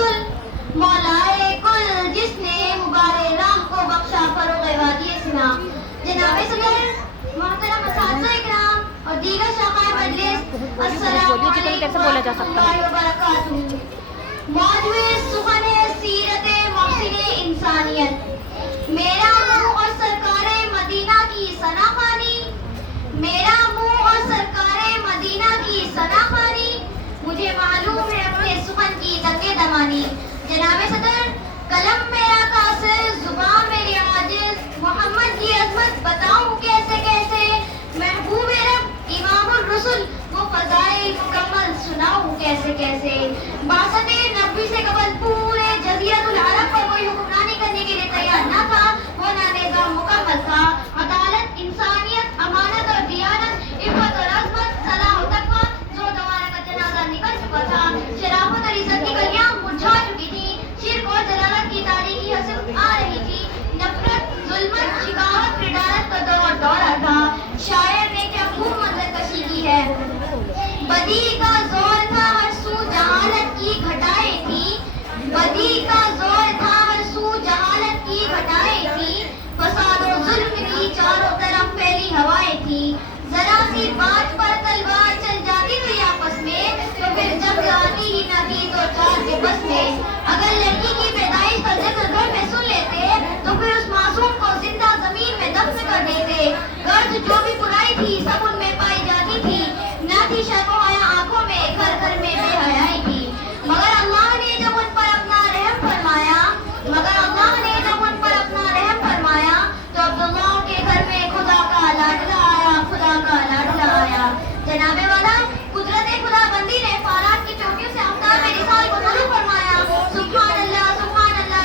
रसूल मौलाए कुल जिसने मुबारक राह को बख्शा फरोग वादी सिना। जनाब सदर, मोहतरम असातिज़ा इकराम और दीगर शाखाए मजलिस, अस्सलामु अलैकुम व रहमतुल्लाहि व बरकातुहू। मौजूद सुखन सीरत मोहसिन इंसानियत, मेरा मुंह और सरकारे मदीना की सनाखानी, मेरा मुंह और सरकारे मदीना की सनाखानी, मुझे मालूम है अपने सुखन की तंगे दमानी। जनाब सदर, कलम मेरा कासिर, जुबान मेरी आजिज, मोहम्मद की अजमत बताऊं कैसे कैसे, महबूब रब इमामुर रसूल वो फज़ाइल मुकम्मल सुनाऊं कैसे कैसे। बासते नबी से कबल पूरे जज़ीरतुल अरब पर कोई हुक्मरानी करने के लिए तैयार न था, वो ना निज़ाम मुकम्मल था। अदालत, इंसानियत, अमानत और दियानत, इफ़्फ़त और अज़मत, सलाह और तक़वा, जो दवारा का जनाजा निकल चुका था। शराफत और इज़्ज़त की कलियां मुरझा चुकी थी, शिर्क और जलालत की तारीकी हसरत आ रही थी, नफरत, जुल्मत, शिकावत, रिडालत का दौर दौरा था। शायर ने क्या खूब मंजर कशी की है। बदी का जोर था हर सू जहालत की घटाएं थी, बदी का जोर था हर सू जहालत की घटाएं थी, फसाद और जुल्म की चारों तरफ फैली हवाएं थी। जरा सी बात पर तलवार चल जाती थी आपस में, तो फिर जब आती ही न थी तो चार के बस में। अगर लड़की की पैदाइश का जिक्र घर में सुन लेते, तो फिर उस मासूम को जिंदा जमीन में दफन कर देते। गर्ज जो भी बुराई थी सब उनमें पाई जाती थी, न थी शर्म और हया आंखों में, घर घर में बेहयाई थी। मगर अल्लाह ने जब उन पर अपना रहम फरमाया, मगर अल्लाह ने जब उन पर अपना रहम फरमाया, तो अब्दुल्लाह के घर में खुदा का लाडला आया, खुदा का लाडला आया। जनाबे वाला, कुदरत खुदाबंदी ने फारात की चौकियों से आफ्ताब रिसाल को तलू फरमाया। सुभान अल्लाह,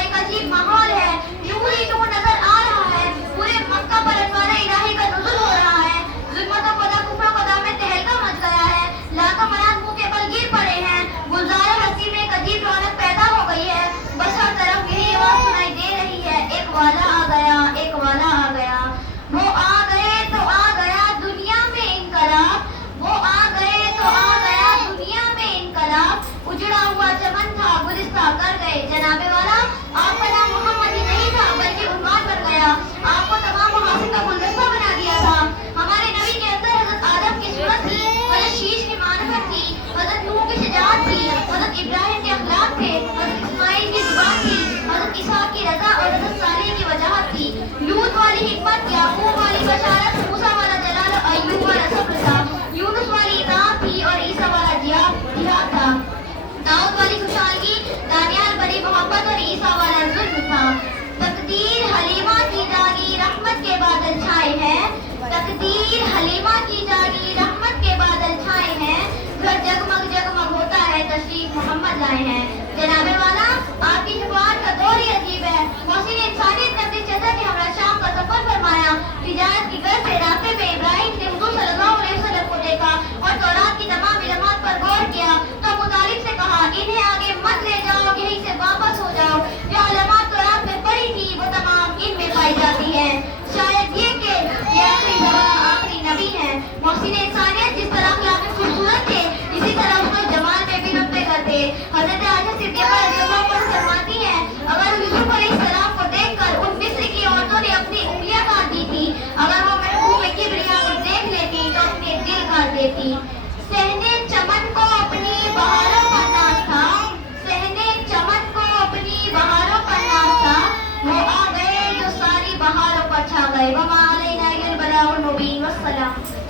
एक अजीब माहौल है, नूर ही नूर नजर आ रहा है, पूरे मक्का पर अनवार इलाही का नुज़ुल हो रहा है। ज़ुल्मत और क़दा कुफ्र और क़दा में तहलका मच गया है, लाखों मराद मुंह के बल गिर पड़े हैं, गुलज़ार हस्ती में एक अजीब रौनक पैदा हो गई है। बस हर तरफ यही आवाज़ सुनाई दे रही है, एक वाला आ गया, एक वाला आ गया। वो आ गए तो आ गया दुनिया में इनकलाब, वो आ गए तो आ गया दुनिया में इनकलाब। उजड़ा हुआ चमन था गुलिस्ता कर गए। जनाबे वाला, आपका नाम मोहम्मद ही नहीं था बल्कि उन्वान बन गया, आपको तमाम महासिन का गुलदस्ता बना दिया था। हमारे नबी के अंदर हज़रत आदम की सूरत थी, हज़रत शीश की मानफत थी, हज़रत नूह की शजाअत थी, हज़रत इब्राहिम के अखलाक थे, हज़रत इस्माइल की ज़ुबान थी, हज़रत इसहाक़ की रज़ा और हज़रत सालेह की वजाहत थी। लूत वाली हिकमत, याकूब वाली बशारत, मूसा वाला जलाल, अय्यूब वाला सब्र था, यूनुस वाली इताअत थी और ईसा वाला जिहाद था। दाऊद वाली खुशहाली, दानियाल बड़ी मोहब्बत और ईसा वाला जुल्म था। तकदीर हलीमा की जागी रहमत के बादल छाए हैं, तकदीर हलीमा की जागी रहमत के बादल छाए हैं, घर जगमग जगमग होता है तशरीफ मोहम्मद लाए हैं। जनाबे वाला, आपकी शफाअत का दौर ही अजीब है। मोहसिन इंसानियत ने अपनी चदर के हमरा शाम का सफर फरमाया। तिजारत की गर्ज से रास्ते में इब्राहिम ने हुजूर सल्लल्लाहु अलैहि वसल्लम को देखा और तौरात की तमाम इल्मात पर गौर किया, तो अबू तालिब से कहा, इन्हें आगे मत ले जाओ, यहीं से वापस हो जाओ। जो इल्मात तौरात में पड़ी थी वो तमाम इनमें पाई जाती है। शायद ये कि ये आखिरी ज़माना आखिरी नबी है। मोहसिन इंसानियत जिस तरह अखलाक में खूबसूरत थे, इसी तरह उसको जमाल में भी रुतबे करते। हज़रत आयशा सिद्दीक़ा रज़ियल्लाहु अन्हा फरमाती हैं, अगर यूसुफ अलैहिस्सलाम को देखकर उन मिस्र की औरतों ने अपनी उंगलियां काट दी थी, अगर वो महबूब किबरिया को देख लेती तो अपने दिल काट देती। सहने चमन को अपनी बहारों का नाज था, सहने चमन को अपनी बहारों का नाज था, वो आ गए जो सारी बहारों पर छा गए। वमा अलैना इल्लल बलागुल मुबीन। वस्सलाम।